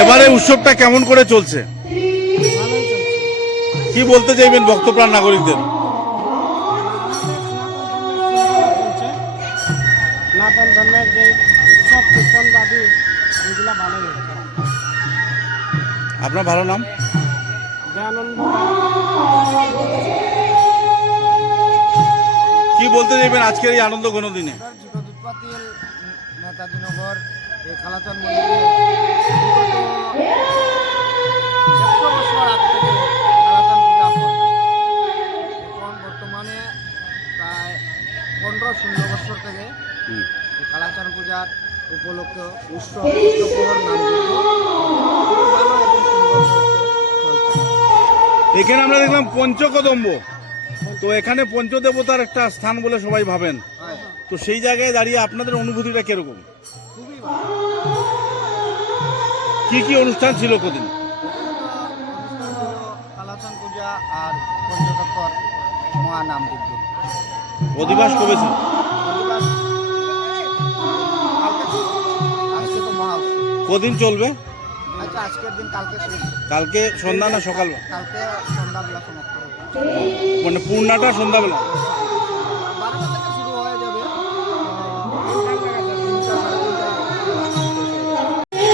এবারে উৎসবটা কেমন করে চলছে? কি বলতে চাইবেন ভক্তপ্রাণ নাগরিকদের? সনাতন ধর্মের যে উৎসব কীর্তনবাদী এগুলা ভালোই হচ্ছে। আপনার ভালো নাম? দয়ানন্দ। কি বলতে চাইবেন আজকের এই আনন্দ ঘন দিনে? ছোটদুধপাতিল নেতাজি নগর এই খালাচান মন্দিরে বিগত 100 বছর আগ থেকে খালাচান পূজা হয়। এখন বর্তমানে প্রায় 15-16 বছর থেকে এই খালাচান পূজার উপলক্ষে উৎসব অষ্টপ্রহর নামযজ্ঞ খুবই ভালো এবং সুন্দর চলছে। এখানে আমরা দেখলাম পঞ্চকদম্ব, তো এখানে পঞ্চদেবতার একটা স্থান বলে সবাই ভাবেন, তো সেই জায়গায় দাঁড়িয়ে আপনাদের অনুভূতিটা কিরকম? খুবই ভালো। কি কি অনুষ্ঠান ছিল কদিন? কালাচান পূজা আর পঞ্চতত্ত্বর মহানাম যজ্ঞ। অধিবাস কবে ছিল? অধিবাস আজকে তো মহা উৎসব। কদিন চলবে? আচ্ছা, আজকের দিন কালকে শুরু। কালকে সন্ধ্যা না সকাল? কালকে সন্ধ্যাবেলা সমাপ্ত হবে। মানে পূর্ণাটা সন্ধ্যাবেলা? 12টা থেকে শুরু হয়ে যাবে।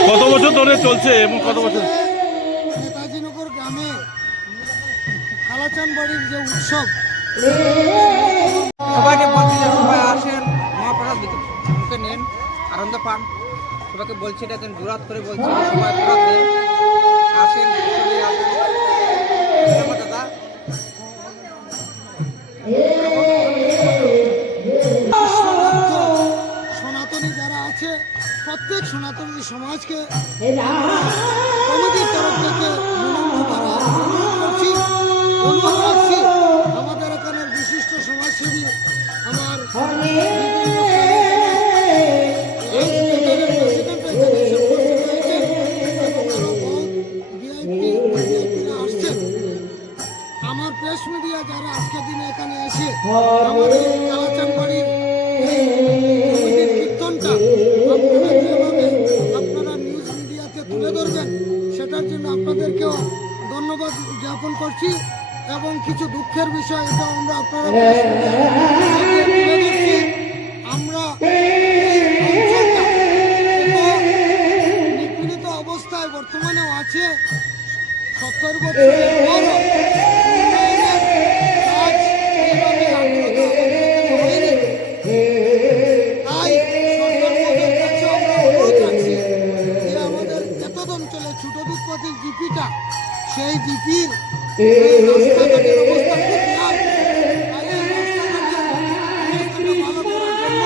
কত বছর ধরে চলছে এবং কত বছর? নেতাজিনগর গ্রামে কালাচান বাড়ির যে উৎসব, সবাইকে বলছি যে সবাই আসেন, মহাপ্রসাদ মুখে নেন, আনন্দ পান। সবাইকে বলছি এটা জোরাত করে বলছি যে সবাই প্রসাদ নেন, আসেন, সকলেই আসেন। ধন্যবাদ দাদা। সনাতনী যারা আছে প্রত্যেক সনাতনী সমাজকে কমিটির তরফ থেকে অনুরোধ রাখছি। আমাদের এখানের বিশিষ্ট সমাজসেবী আমার আমার প্রেস মিডিয়া যারা আজকের দিনে এখানে এসে আমাদের কালাচান বাড়ির কীর্তনটা আপনারা নিউজ মিডিয়াতে তুলে ধরবেন, সেটার জন্য আপনাদেরকেও ধন্যবাদ জ্ঞাপন করছি। এবং কিছু দুঃখের বিষয়, এটা আমরা আপনারা তুলে ধরছি। আমরা নিপীড়িত অবস্থায় বর্তমানেও আছে। 70 বছরের পরও উন্নয়নের কাজ এইভাবে আগ্রহ হয়নি। তাই সরকার মহোদয়ের কাছে আমরা অনুরোধ রাখছি যে আমাদের এতদ অঞ্চলে ছোটদুধপাতিল জিপিটা, সেই জিপির রাস্তাঘাটের অবস্থা খুব খারাপ। তাই এই রাস্তাঘাটের অবস্থাটা ভালো করার জন্য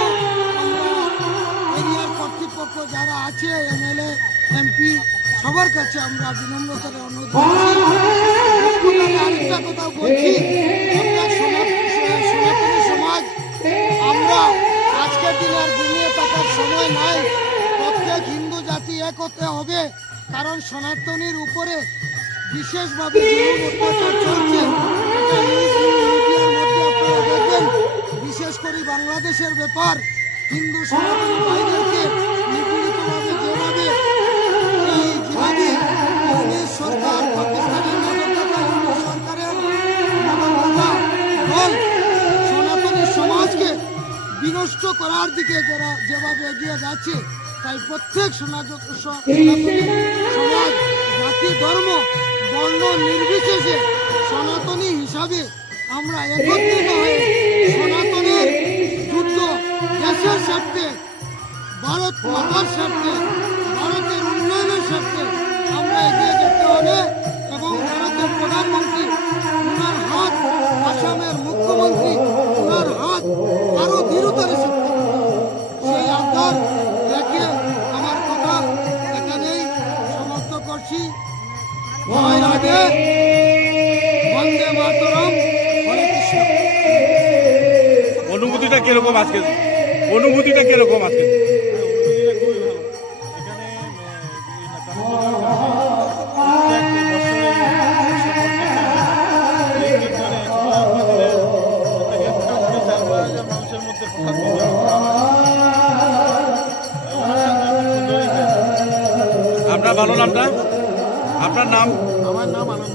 আমরা এরিয়ার কর্তৃপক্ষ যারা আছে, এমএলএ, এমপি, সবার কাছে আমরা বিনম্রতার অনুরোধ করছি। আরেকটা কথা বলছি, আমরা সনাতনী সমাজ, আমরা আজকের দিনে আর ঘুমিয়ে থাকার সময় নাই। প্রত্যেক হিন্দু জাতি এক হতে হবে, কারণ সনাতনীর উপরে বিশেষভাবে জুলুম অত্যাচার চলছে। এটা নিউজ মিডিয়ার মধ্যে আপনারা দেখবেন। বিশেষ করে বাংলাদেশের ব্যাপার, হিন্দু সনাতনী ভাইদেরকে নিপীড়িতভাবে যেভাবে এই জিহাদি ইউনিশ সরকার, পাকিস্তানের মদতদাতা ইউনিশ সরকারের মদতদাতা দল সনাতনী সমাজকে বিনষ্ট করার দিকে যারা যেভাবে এগিয়ে যাচ্ছে, তাই প্রত্যেক সনাতনী সমাজ, জাতি, ধর্ম, বর্ণ নির্বিশেষে সনাতনী হিসাবে আমরা একত্রিত হয়ে সনাতনের যুদ্ধ, দেশের স্বার্থে, ভারত মাতার স্বার্থে, ভারতের উন্নয়নের স্বার্থে আমরা এগিয়ে যেতে হবে। এবং ভারতের প্রধানমন্ত্রী, ওনার হাত, আসামের মুখ্যমন্ত্রী, ওনার হাত আরো দৃঢ়তার সাথে সেই আধার রেখে আমার কথা এখানেই সমাপ্ত করছি। জয় রাধে, বন্দে মাতরম, হরে কৃষ্ণ। অনুভূতিটা কিরকম আজকে? অনুভূতিটা কিরকম আজকে? আপনার ভালো নামটা? আপনার নাম? আমার নাম আনন্দ।